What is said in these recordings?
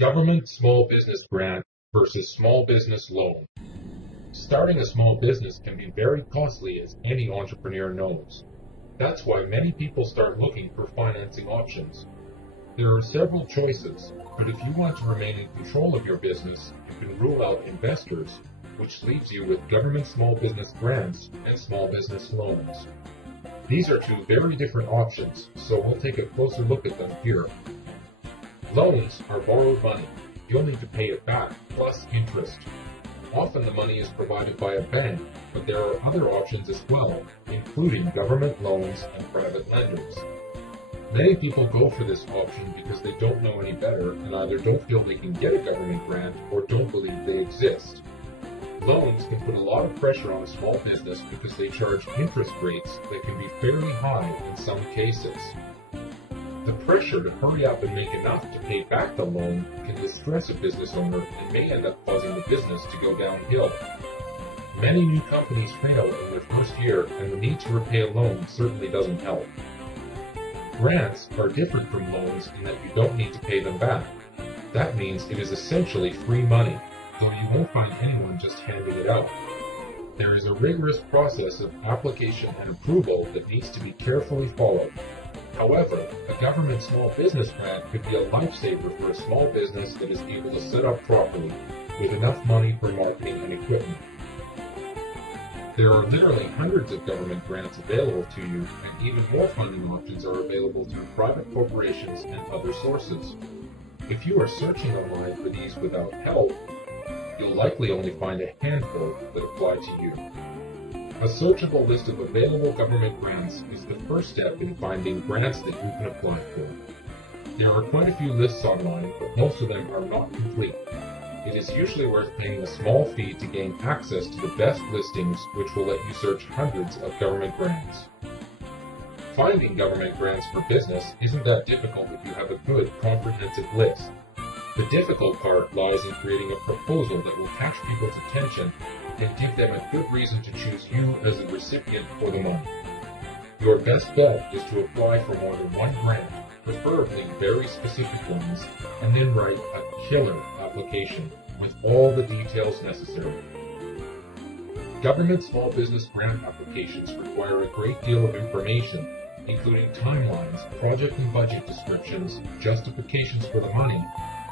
Government small business grant versus small business loan. Starting a small business can be very costly, as any entrepreneur knows. That's why many people start looking for financing options. There are several choices, but if you want to remain in control of your business, you can rule out investors, which leaves you with government small business grants and small business loans. These are two very different options, so we'll take a closer look at them here. Loans are borrowed money. You'll need to pay it back, plus interest. Often the money is provided by a bank, but there are other options as well, including government loans and private lenders. Many people go for this option because they don't know any better and either don't feel they can get a government grant or don't believe they exist. Loans can put a lot of pressure on a small business because they charge interest rates that can be fairly high in some cases. The pressure to hurry up and make enough to pay back the loan can distress a business owner and may end up causing the business to go downhill. Many new companies fail in their first year, and the need to repay a loan certainly doesn't help. Grants are different from loans in that you don't need to pay them back. That means it is essentially free money, though you won't find anyone just handing it out. There is a rigorous process of application and approval that needs to be carefully followed. However, a government small business grant could be a lifesaver for a small business that is able to set up properly, with enough money for marketing and equipment. There are literally hundreds of government grants available to you, and even more funding options are available through private corporations and other sources. If you are searching online for these without help, you'll likely only find a handful that apply to you. A searchable list of available government grants is the first step in finding grants that you can apply for. There are quite a few lists online, but most of them are not complete. It is usually worth paying a small fee to gain access to the best listings, which will let you search hundreds of government grants. Finding government grants for business isn't that difficult if you have a good, comprehensive list. The difficult part lies in creating a proposal that will catch people's attention and give them a good reason to choose you as the recipient for the money. Your best bet is to apply for more than one grant, preferably very specific ones, and then write a killer application with all the details necessary. Government small business grant applications require a great deal of information, including timelines, project and budget descriptions, justifications for the money,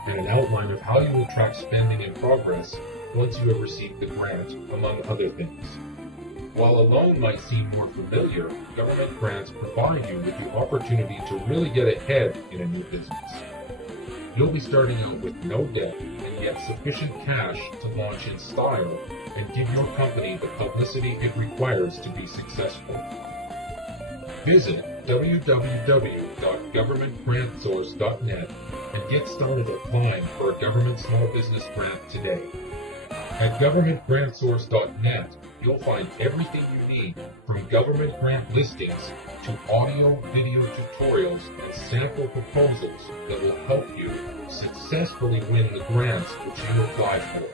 and an outline of how you will track spending in progress once you have received the grant, among other things. While a loan might seem more familiar, government grants provide you with the opportunity to really get ahead in a new business. You'll be starting out with no debt and yet sufficient cash to launch in style and give your company the publicity it requires to be successful. Visit www.governmentgrantsource.net and get started applying for a government small business grant today. At governmentgrantsource.net, you'll find everything you need, from government grant listings to audio, video tutorials and sample proposals that will help you successfully win the grants which you apply for.